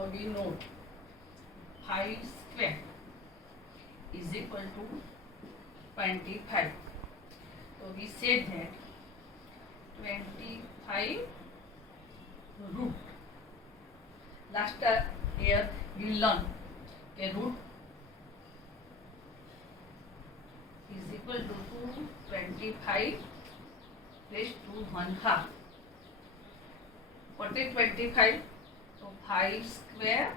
Now we know 5 square is equal to 25. So we say that 25 root. Last year we learned a root is equal to 25 raised to 1 half. What is 25? So 5 square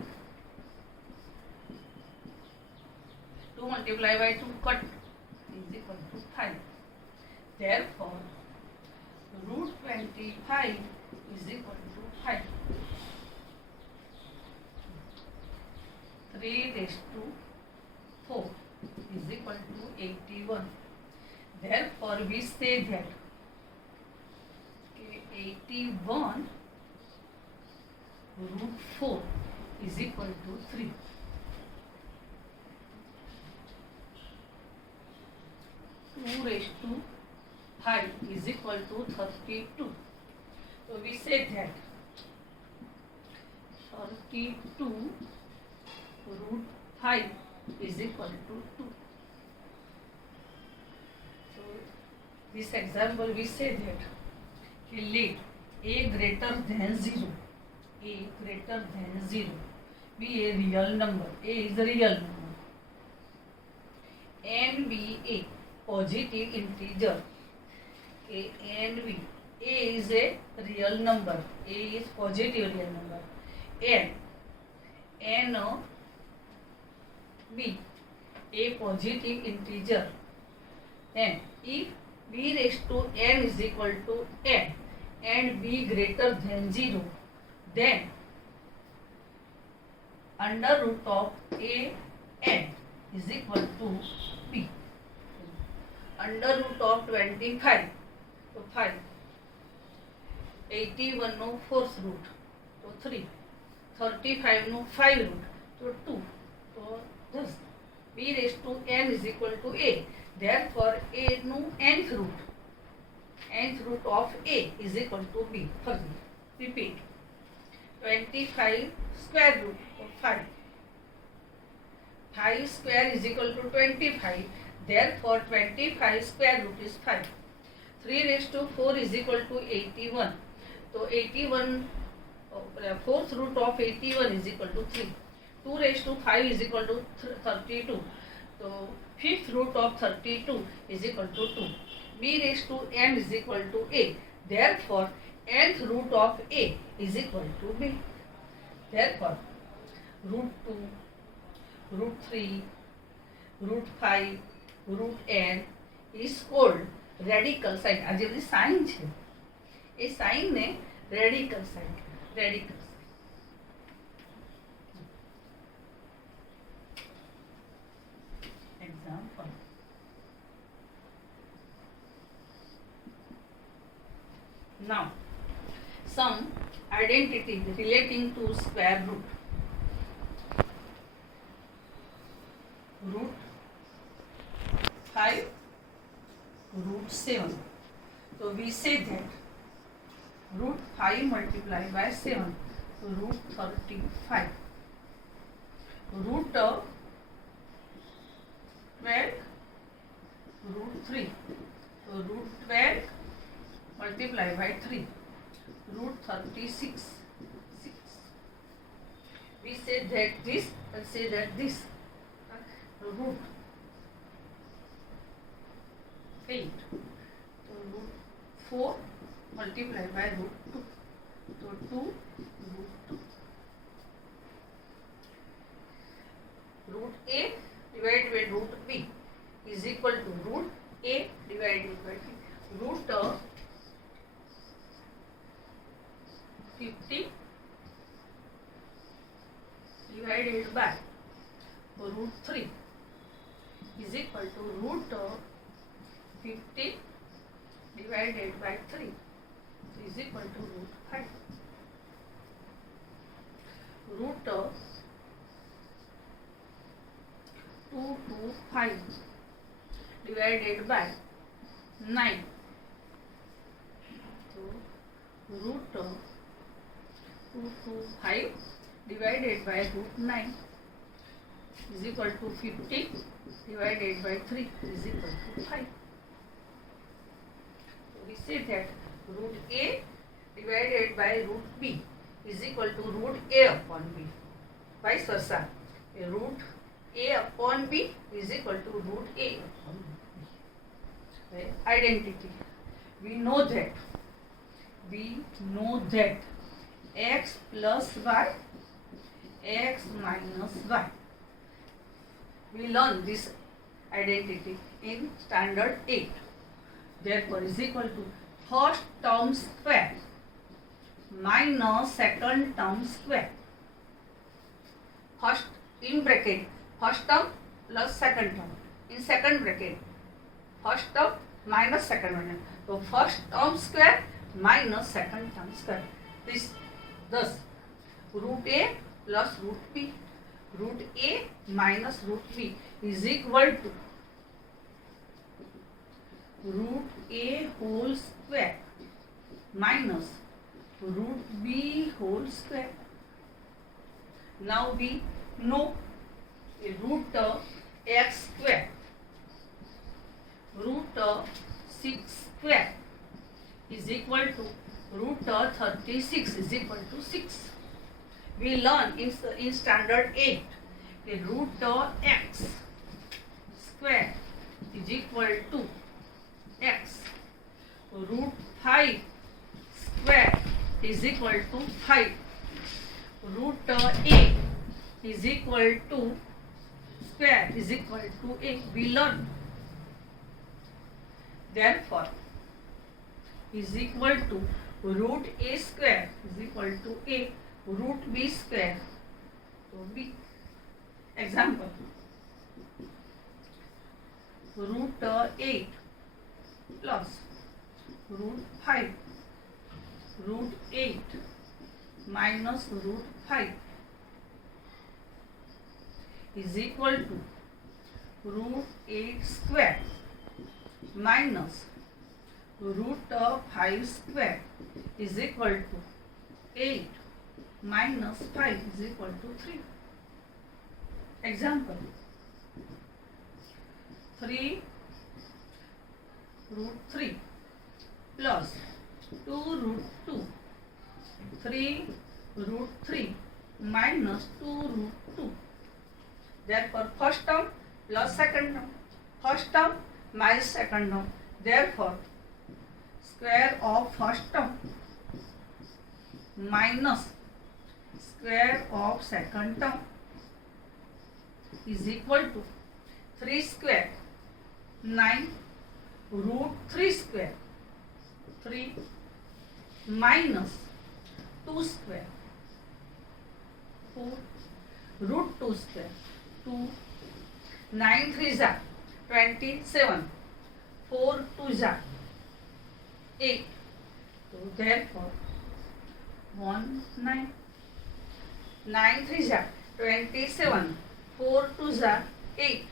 2 multiplied by 2 cut is equal to 5. Therefore, root 25 is equal to 5. 3 raised to 4 is equal to 81. Therefore, we say that 81 root 4 is equal to 3. Two raised to 5 is equal to 32. So we say that 32 root 5 is equal to 2. So this example we say that let a greater than 0, a greater than 0 be a real number, a is a real number, and be a positive integer, a and b, a is a real number, a is positive real number, and b a positive integer, and if b raised to n is equal to n and b greater than 0, then under root of a n is equal to b. Under root of 25, so 5. 81 no fourth root, so 3. 35 no 5 root, so 2. So thus b raised to n is equal to a. Therefore, a no nth root of a is equal to b. Further, repeat. 25 square root of 5. 5 square is equal to 25. Therefore, 25 square root is 5. 3 raised to 4 is equal to 81. So, 81, fourth root of 81 is equal to 3. 2 raised to 5 is equal to 32. So, fifth root of 32 is equal to 2. b raised to n is equal to a. Therefore, nth root of a is equal to b. Therefore, root 2, root 3, root 5, root n is called radical sign. આ જે બધી sign છે એ સાઇનને radical sign કહેવાય. Radical sign. Example. Now, some identities relating to square root. Root 5, root 7. So we say that root 5 multiplied by 7, so root 35. Root 12, root 3. So root 12 multiplied by 3, root 36. 6. We say that this and say that this. Root 8. So root 4 multiplied by root 2. So 2 root 2. Root a divided by root b is equal to root a divided by b. Root 50 divided by root 3 is equal to root 50 divided by 3 is equal to root 5. Root 225 divided by 9. So root 225 divided by root 9 is equal to 50 divided by 3 is equal to 5. So we say that root a divided by root b is equal to root a upon b. Vice versa, a root a upon b is equal to root a upon b. Identity. We know that x plus y, x minus y. We learn this identity in standard 8. Therefore, is equal to first term square minus second term square. First in bracket, first term plus second term. In second bracket, first term minus second term. So first term square minus second term square. Thus root a plus root b, root a minus root b is equal to root a whole square minus root b whole square. Now we know a root x square, root 6 square is equal to root 36 is equal to 6. We learn in standard 8 a root x square is equal to x, root 5 square is equal to 5, root a is equal to square is equal to a. We learn. Therefore, is equal to root a square is equal to a, root b square to b. Example, root 8 plus root 5, root 8 minus root 5 is equal to root 8 square minus root 5 square is equal to 8 minus 5 is equal to 3. Example, 3 root 3 plus 2 root 2, 3 root 3 minus 2 root 2. Therefore, first term plus second term, first term minus second term. Therefore, square of first term minus square of second term is equal to 3 square 9 root 3 square 3 minus 2 square 4 root 2 square 2, 9 3 are 27, 4 2 are 8. So therefore 1 9, 9 3 are 27, 4 2 are 8.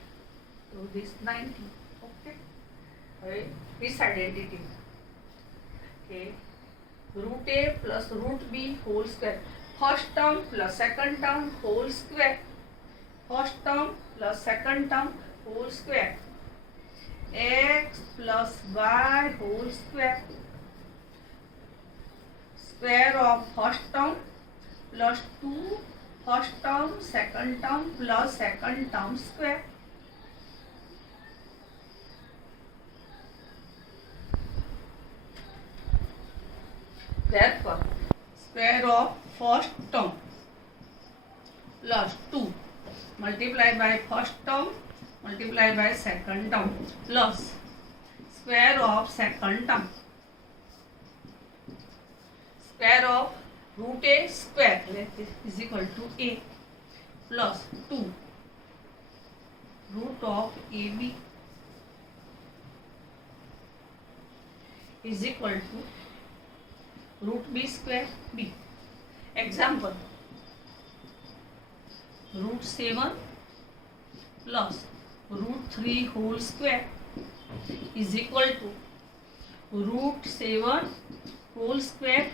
So this 90. Okay. This identity. Okay. Root a plus root b whole square. First term plus second term whole square. First term plus second term whole square. X plus y whole square. Square of first term plus 2 first term second term plus second term square. Therefore, square of first term plus 2 multiplied by first term multiplied by second term plus square of second term, square of root a square is equal to a plus 2 root of ab is equal to root b square b. Example, root 7 plus root 3 whole square is equal to root 7 whole square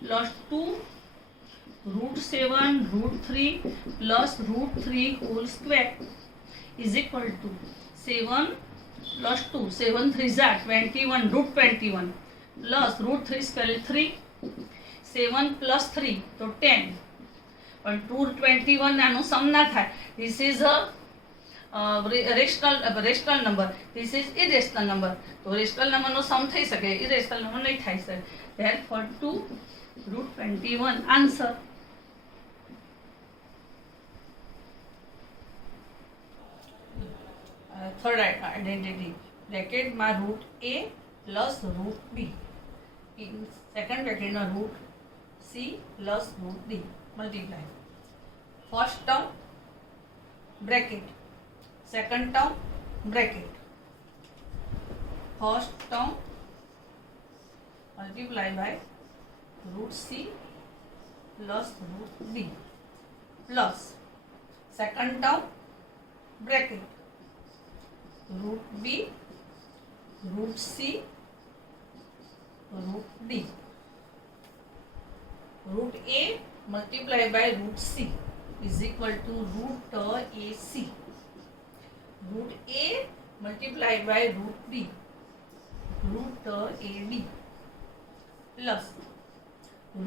plus 2 √7 √3 plus √3 whole square is equal to 7 plus 2, 7 3s are 21, √21 plus √3 square is 3, 7 plus 3 तो 10, પણ 221 આનો સમ ના થાય. This is a rational number, this is irrational number. તો rational number નો સમ થઈ શકે, irrational number નહીં થઈ શકે. Therefore 2 √21 answer. Third identity, bracket માં √a plus √b, in second bracket માં √c plus √d multiply. First term bracket, second term bracket, first term multiply by √c plus √b plus second term bracket √b √c √d, √a multiplied by √c is equal to √ac, √a multiplied by √b √ad plus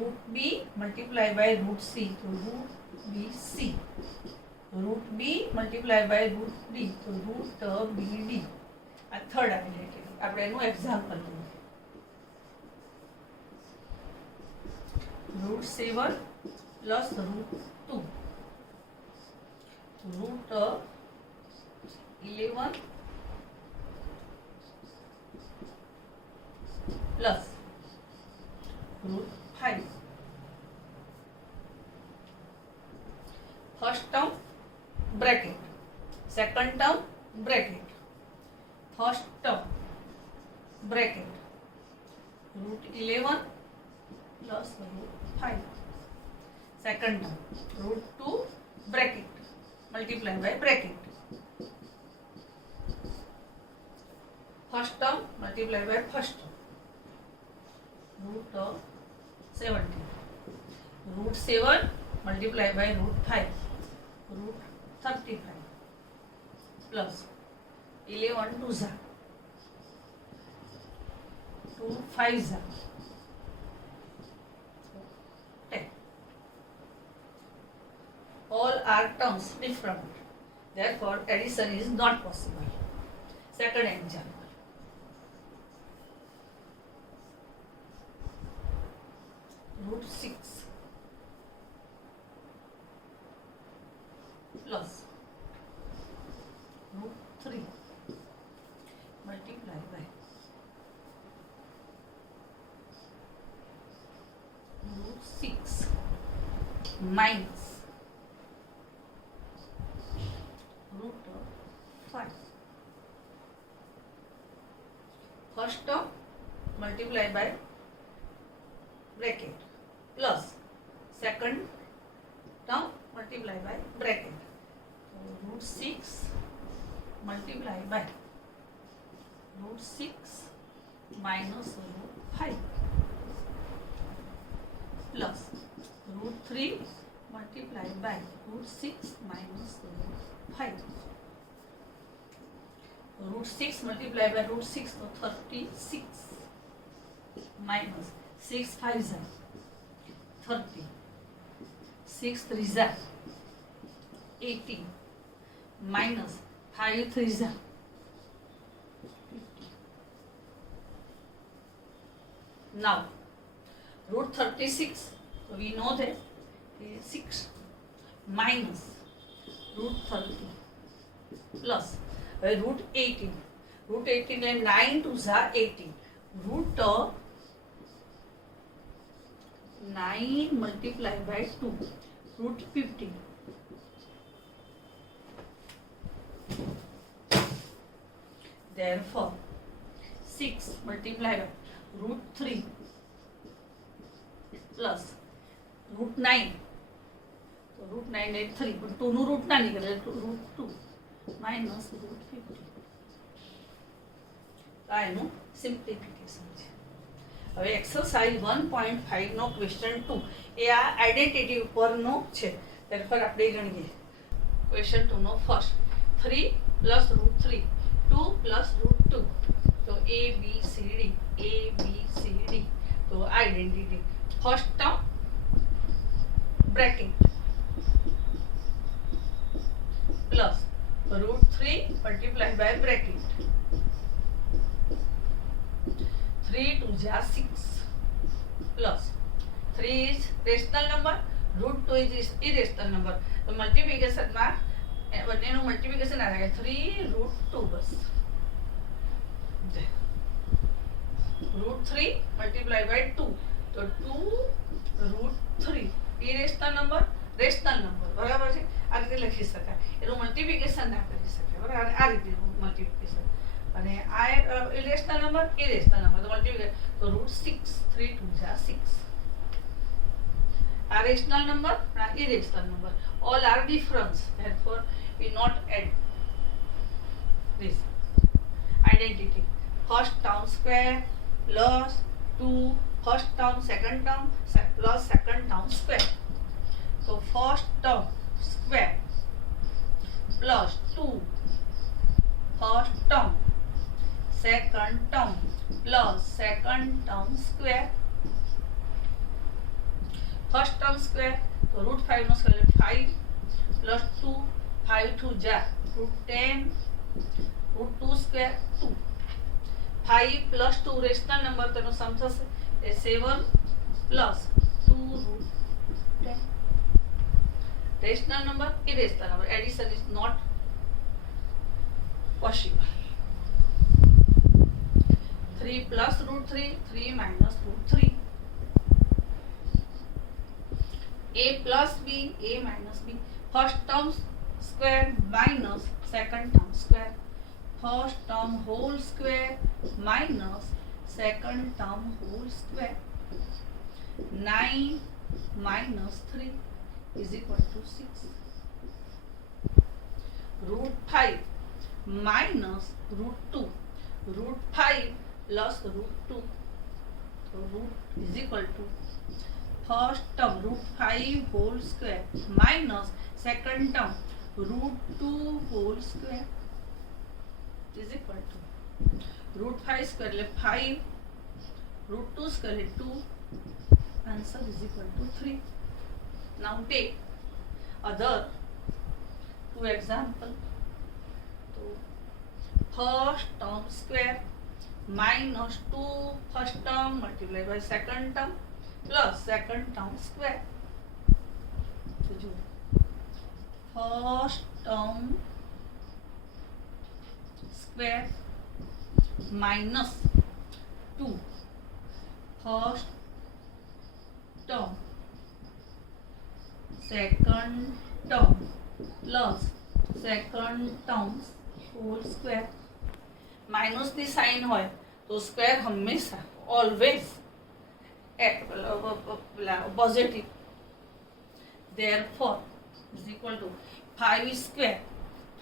√b multiplied by √c to √bc, √b multiplied by √d to √bd. આ third identity. આપણે એનું example લઈએ. √7 plus √2 √11 plus √5. First term bracket, second term bracket, first term bracket √11 plus √5, second term √2 bracket multiply by bracket, first term multiply by first term √17, √7 multiply by √5 √35 plus 11 2s are 2 5s are 10. All are terms different, therefore addition is not possible. Second example, √6 plus √3 multiply by √6 minus √5. First term multiply by bracket plus second term multiply by bracket. So √6 multiply by √6 minus √5 plus √3 multiply by √6 minus √5. √6 multiply by √6 so 36 minus 6 5s are 30, 6 3s are 18 minus 5 3s are 50. Now √36, so we know that is 6 minus √30 plus √18, √18 and 9 2s are 18, √9 multiplied by 2 √15. Therefore 6 multiplied by √3 plus √9, so √9 and 3 but 2 નું route ના નીકળે એટલે √2 minus √50. આ એનું simplification છે. હવે exercise 1.5 નો question 2 એ આ identity ઉપરનો છે, તરફર આપણે ગણીએ. ક્વેશ્ચન 2 નો first 3 plus root 3 2 plus root 2, તો એ બી સી ડી, તો identity first term bracket plus root 3 multiply by bracket 3 2 जा 6 plus 3 is rational number, root 2 is irrational number, तो मल्टीप्लिकेशन में બંનેનું મલ્ટીપ્લિકેશન આ થાય 3 રૂટ 2 બસ રૂટ 3 મલ્ટીપ્લાય બાય 2, તો 2 root 3 irrational number rational number, બરાબર છે. આ રીતે લખી શકાય, એનું મલ્ટીપ્લિકેશન ના કરી શકાય, બરાબર. આ રીતે મલ્ટીપ્લિકેશન અને આ ઇરેશનલ નંબર ઇરેશનલ નંબર, તો મલ્ટીપ્લિકેશન, તો રૂટ 6 3 2 जा 6. આ રેશનલ નંબર આ irrational number, all are difference, therefore we not add this. Identity first term square plus 2 first term second term plus second term square, so first term square plus 2 first term second term plus second term square, first term square, तो root 5 નો square 5 plus 2 5 2 जा root 10 root 2 square 2 5 plus 2 rational number तेनो sum थशे ए 7 plus 2 root 10. Rational number irrational number, addition is not possible. 3 plus root 3 3 minus root 3, a plus b a minus b, first term square minus second term square, first term whole square minus second term whole square, 9 minus 3 is equal to 6. Root 5 minus root 2, root 5 plus root 2, so root is equal to first term root 5 whole square minus second term root 2 whole square is equal to root 5 square એટલે 5, root 2 square એટલે 2, answer is equal to 3. Now take other two example. So first term square minus 2 first term multiplied by second term plus second term square, so jo first term square minus 2 first term second term plus second term whole square. Minus ની sign હોય તો square હંમેશા always positive, therefore is equal to 5 square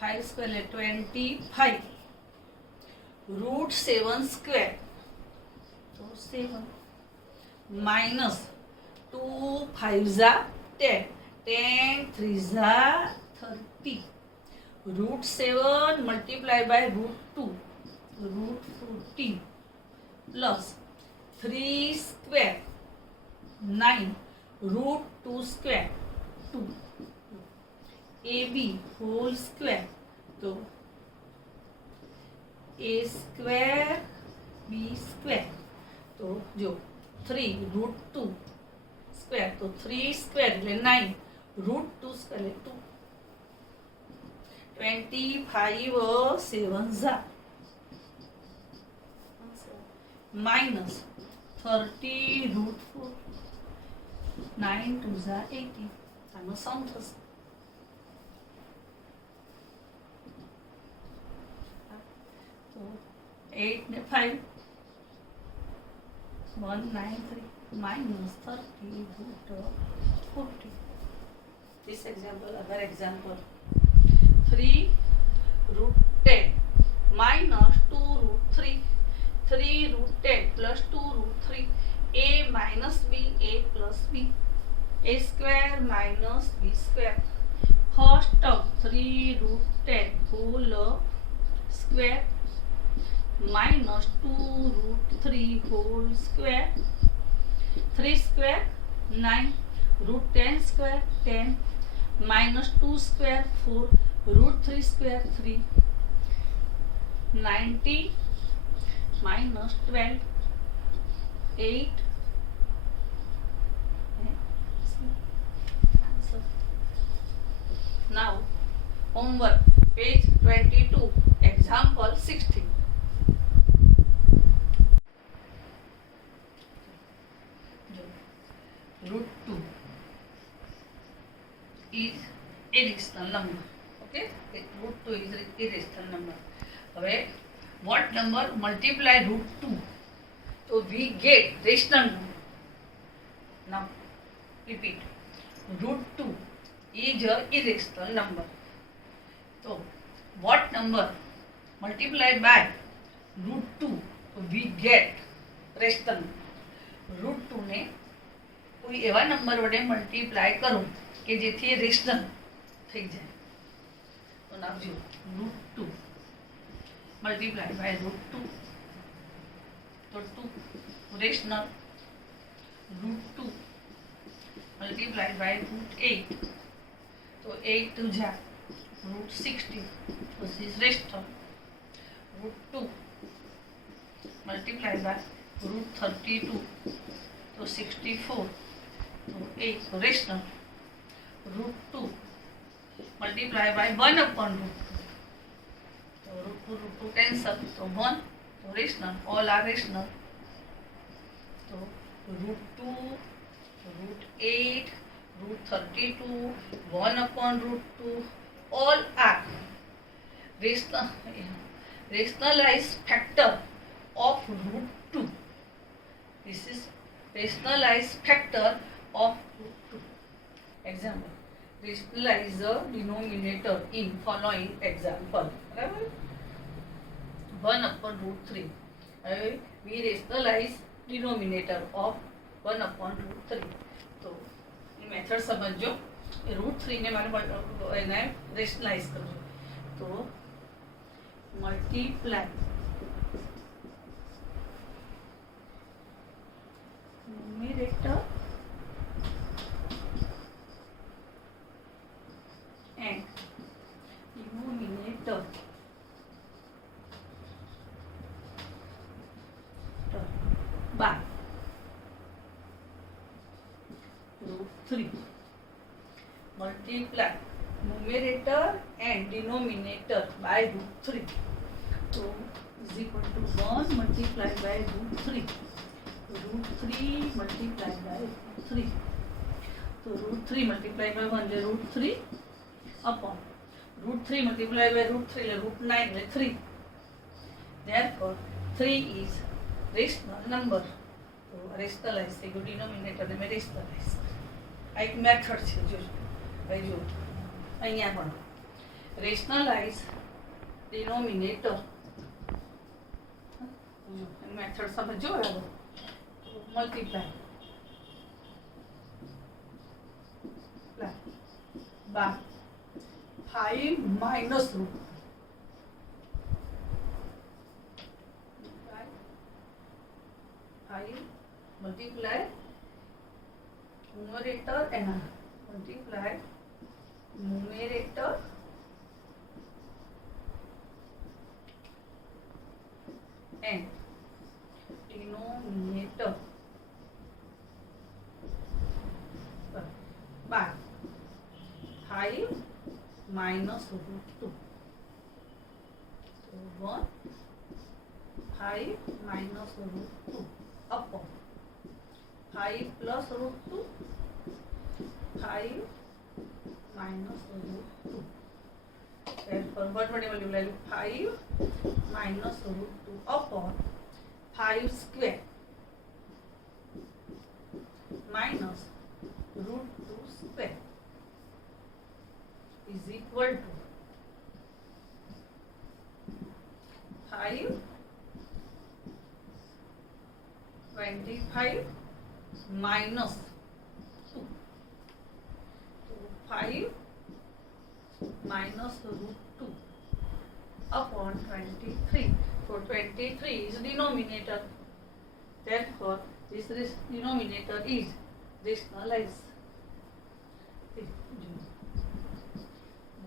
is 25, root 7 square, so 7 minus 2 5 जा 10 10 3 जा 30, root 7 multiplied by root 2 root 14 plus 3 square 9 root 2 square 2, ab whole square, तो a square b square, तो जो 3 root 2 square, तो 3 square એટલે 9 root 2 square એટલે 2, 25 7 जा minus 30 root 4 9 2 जा 80, આનો સમ થશે. તો 8 ને 5 193 minus 30 root 40. This example, other example, 3 root 10 minus 2 root 3, 3 root 10 plus 2 root 3 a minus b, a plus b, a square minus b square. First term 3 root 10 whole square minus 2 root 3 whole square. 3 square 9, root 10 square 10, minus 2 square 4, root 3 square 3, 90 minus 12, 8. Answer. Now homework, page 22, example 16. Root 2 is irrational number. Okay, root 2 is irrational number. હવે what number multiply root 2? So we get rational number. Now repeat, root 2 is a irrational number. So what number multiplied by root 2? So we get rational number. root 2 ને કોઈ એવા number વડે multiply કરો કે જેથી rational થઈ જાય. તો નાખજો રૂટ 2 મલ્ટીપ્લાય બાય રૂટ 2, તો 2 rational. Root 2 multiply by root 8, તો 8 2 जा root 60, this is rational. Root 2 multiply by root 32, तो 64, तो 8 rational. Root 2 multiply by 1 upon root 2, तो रूट 2 कैंसल, तो 1, तो रेशनल, ऑल आर रेशनल. तो root 2, root 8, root 32, 1 upon root 2, all are rationalized factor of root 2. This is rationalized factor of root 2. Example, rationalize the denominator in following example. 1 upon root 3. We rationalize denominator of 1 upon root 3. तो ये method समझो. Root 3 ने मैंने rationalise करो, तो multiply numerator and denominator by root 3. multiply numerator and denominator by root 3, so is equal to 1 multiplied by root 3, root 3 multiplied by root 3, so root 3 multiplied by 1 is root 3 upon root 3 multiplied by root 3 is root 9 is 3. Therefore 3 is rational number. So rationalize the denominator ને rationalize. આ એક method છે. જો અહીંયા પણ rationalise denominator method સમજો. Multiply by 5 minus root 5 multiply numerator એના multiply numerator and denominator by 5 minus root 2, so 1 5 minus root 2 upon 5 plus root 2, 5 minus root 2. Therefore, what will multiply? 5 minus root 2 upon 5 square minus root 2 square is equal to 5 25 minus 2. So 5 minus root 2 upon 23. So 23 is denominator. Therefore, this denominator is rationalized.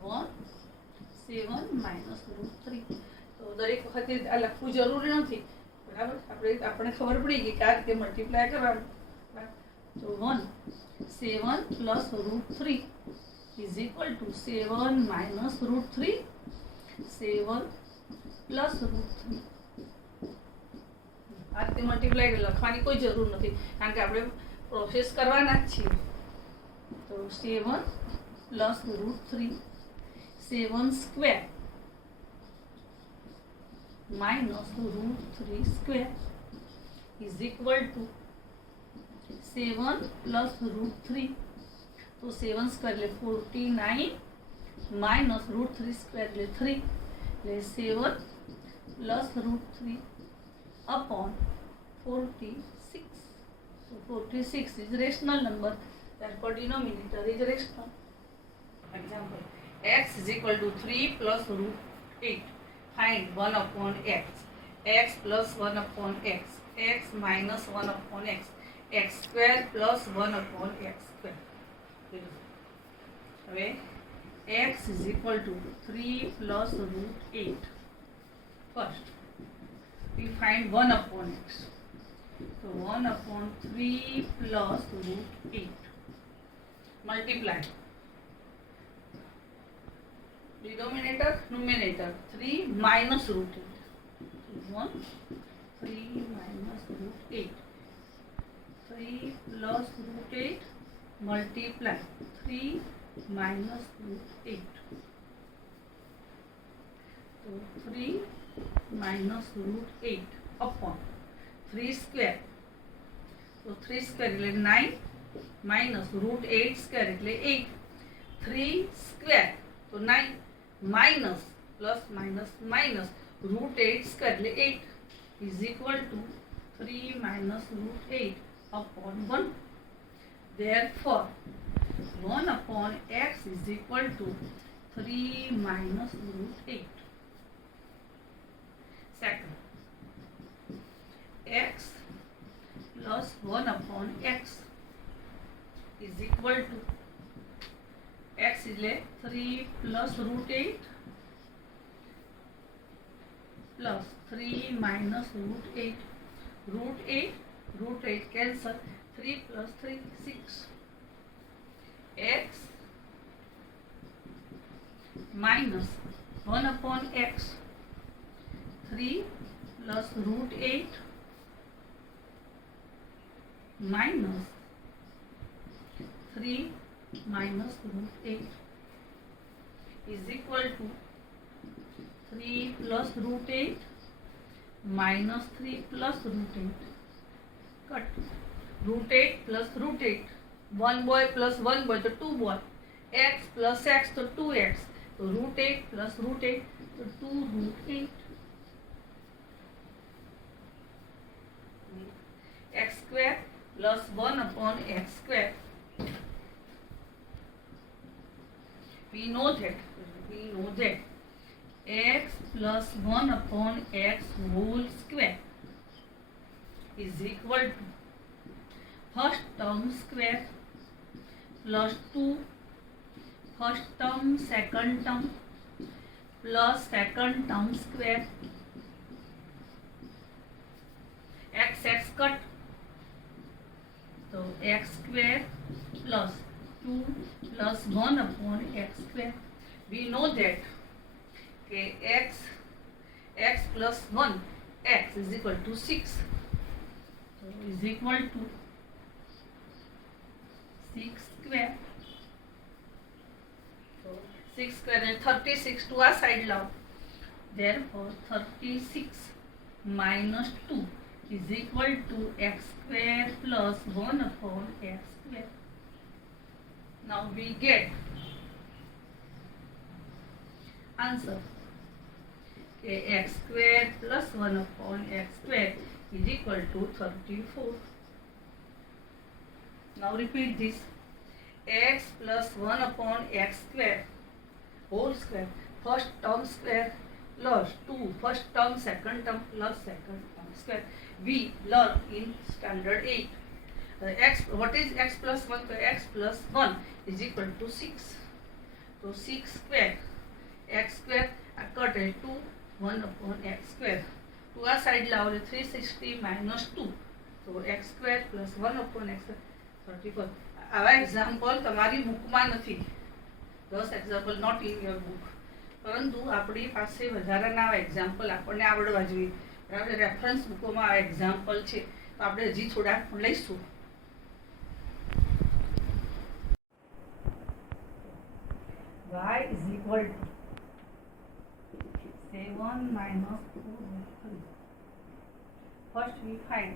1 7 minus root 3. તો દરેક વખતે આ લખવું જરૂરી નથી, બરાબર. આપણે ખબર પડી ગઈ કે આ રીતે મલ્ટીપ્લાય કરવાનું. તો 1 7 plus root 3 is equal to 7 minus root 3. 7 plus root 3. આ રીતે મલ્ટીપ્લાય લખવાની કોઈ જરૂર નથી, કારણ કે આપણે પ્રોસેસ કરવાના જ છીએ. તો 7 plus root 3, 7 square minus root 3 square is equal to 7 plus root 3. तो 7 square ले 49 minus root 3 square ले 3 ले 7 plus root 3 upon 46. So 46 is rational number, therefore denominator is rational. Example, x is equal to 3 plus root 8. Find 1 upon x. X plus 1 upon x. X minus 1 upon x. X square plus 1 upon x square. Okay. X is equal to 3 plus root 8. First, we find 1 upon x. So 1 upon 3 plus root 8. Multiply. Denominator, numerator, 3 minus root 8. So 1, 3 minus root 8. 3 plus root 8, multiply. 3 minus root 8. So 3 minus root 8 upon 3 square. So 3 square is 9 minus root 8 square is 8. 3 square, so 9 minus plus minus minus root 8 square is 8 is equal to 3 minus root 8 upon 1. Therefore, 1 upon x is equal to 3 minus root 8. Second, x plus 1 upon x is equal to x is 3 plus root 8 plus 3 minus root 8. Root 8 cancel. 3 plus 3, 6. X minus 1 upon x. 3 plus root 8 minus 3 minus root 8 is equal to 3 plus root 8 minus 3 plus root 8. Cut. Root 8 plus root 8. 1 boy plus 1 boy, so 2 boy. X plus x, so 2x. So root 8 plus root 8, so 2 root 8. X square plus 1 upon x square. We know that x plus 1 upon x whole square is equal to first term square plus 2 first term second term plus second term square. X cut. So x square plus 2 plus 1 upon x square. We know that x plus 1 x is equal to 6. So is equal to 6 square. So 6 square and 36 to our side now. Therefore 36 minus 2 is equal to x square plus 1 upon x square. Now we get answer. X square plus 1 upon x square is equal to 34. Now repeat this. X plus 1 upon x square whole square, first term square plus 2 first term, second term plus second term square. We learn in standard 8. X, what is x plus 1? So x plus 1 is equal to 6. So 6 square, x square cut है 2 1 upon x square. To આ side લાવો 360 minus 2. So x square plus 1 upon x square 34. આવા example તમારી બુકમાં નથી. 10 example note in your book. પરંતુ આપણી પાસે વધારાના એક્ઝામ્પલ આપણને આવડવા જોઈએ. બરાબર, રેફરન્સ બુકોમાં આ એક્ઝામ્પલ છે તો આપણે હજી થોડા લઈશું. y is equal to 7 minus 2 root 3. First we find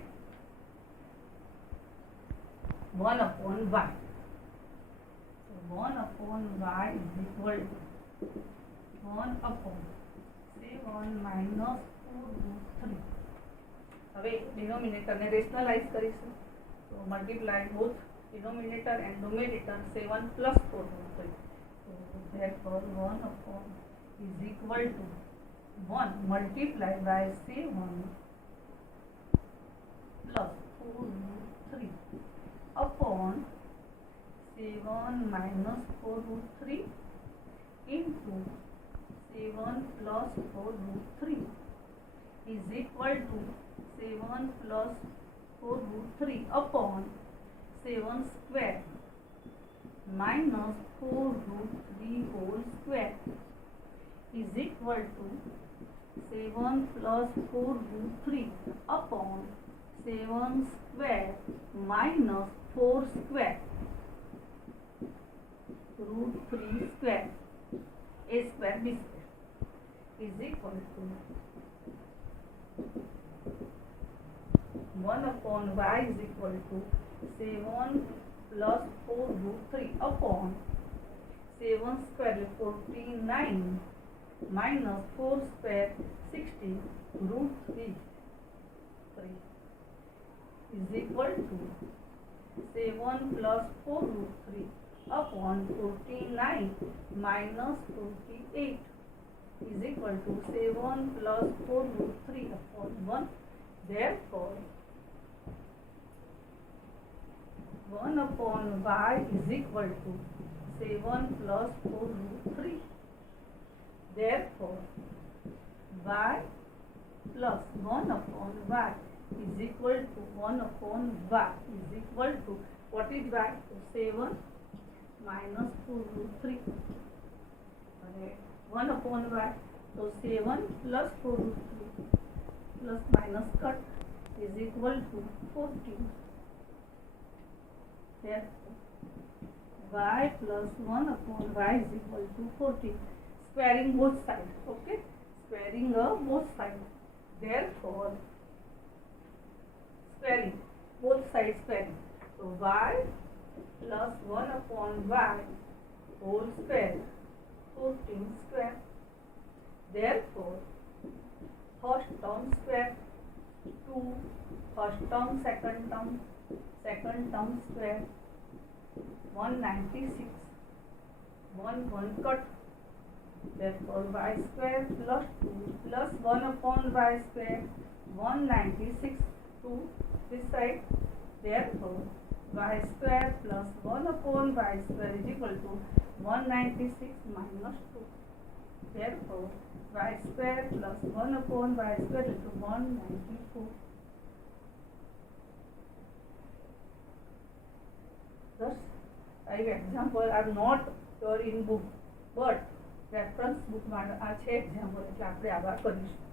1 upon y. So 1 upon y is equal to 1 upon 7 minus 2 root 3. હવે ડિનોમિનેટરને રેશનલાઇઝ કરીશું. So multiply both denominator and numerator 7 plus 4 root 3. So therefore 1 upon is equal to 1 multiplied by 7 plus 4 root 3 upon 7 minus 4 root 3 into 7 plus 4 root 3 is equal to 7 plus 4 root 3 upon 7 square minus 4 root 3 whole square is equal to 7 plus 4 root 3 upon 7 square minus 4 square root 3 square a square b square is equal to 1 upon y is equal to 7 plus 4 root 3 upon 7 square 49 minus 4 square 60 root 3 is equal to 7 plus 4 root 3 upon 49 minus 48 is equal to 7 plus 4 root 3 upon 1. Therefore 1 upon y is equal to 7 plus 4 root 3. Therefore y plus 1 upon y is equal to 1 upon y is equal to, what is y? So 7 minus 4 root 3. 1 upon y. So 7 plus 4 root 3 plus minus cut is equal to 14. Therefore y plus 1 upon y is equal to 14. Squaring both sides. Okay? Squaring both sides. Therefore squaring both sides squaring. So y plus 1 upon y whole square 14 square. Therefore first term square 2 first term second term square 196 1 cut. Therefore y square plus 2 plus 1 upon y square 196 to this side. Therefore y square plus 1 upon y square is equal to 196 minus 2. Therefore y square plus 1 upon y square is 194. Thus, example are not your in book, but reference book માં આ છે example એટલે આપણે આવા કરીશું.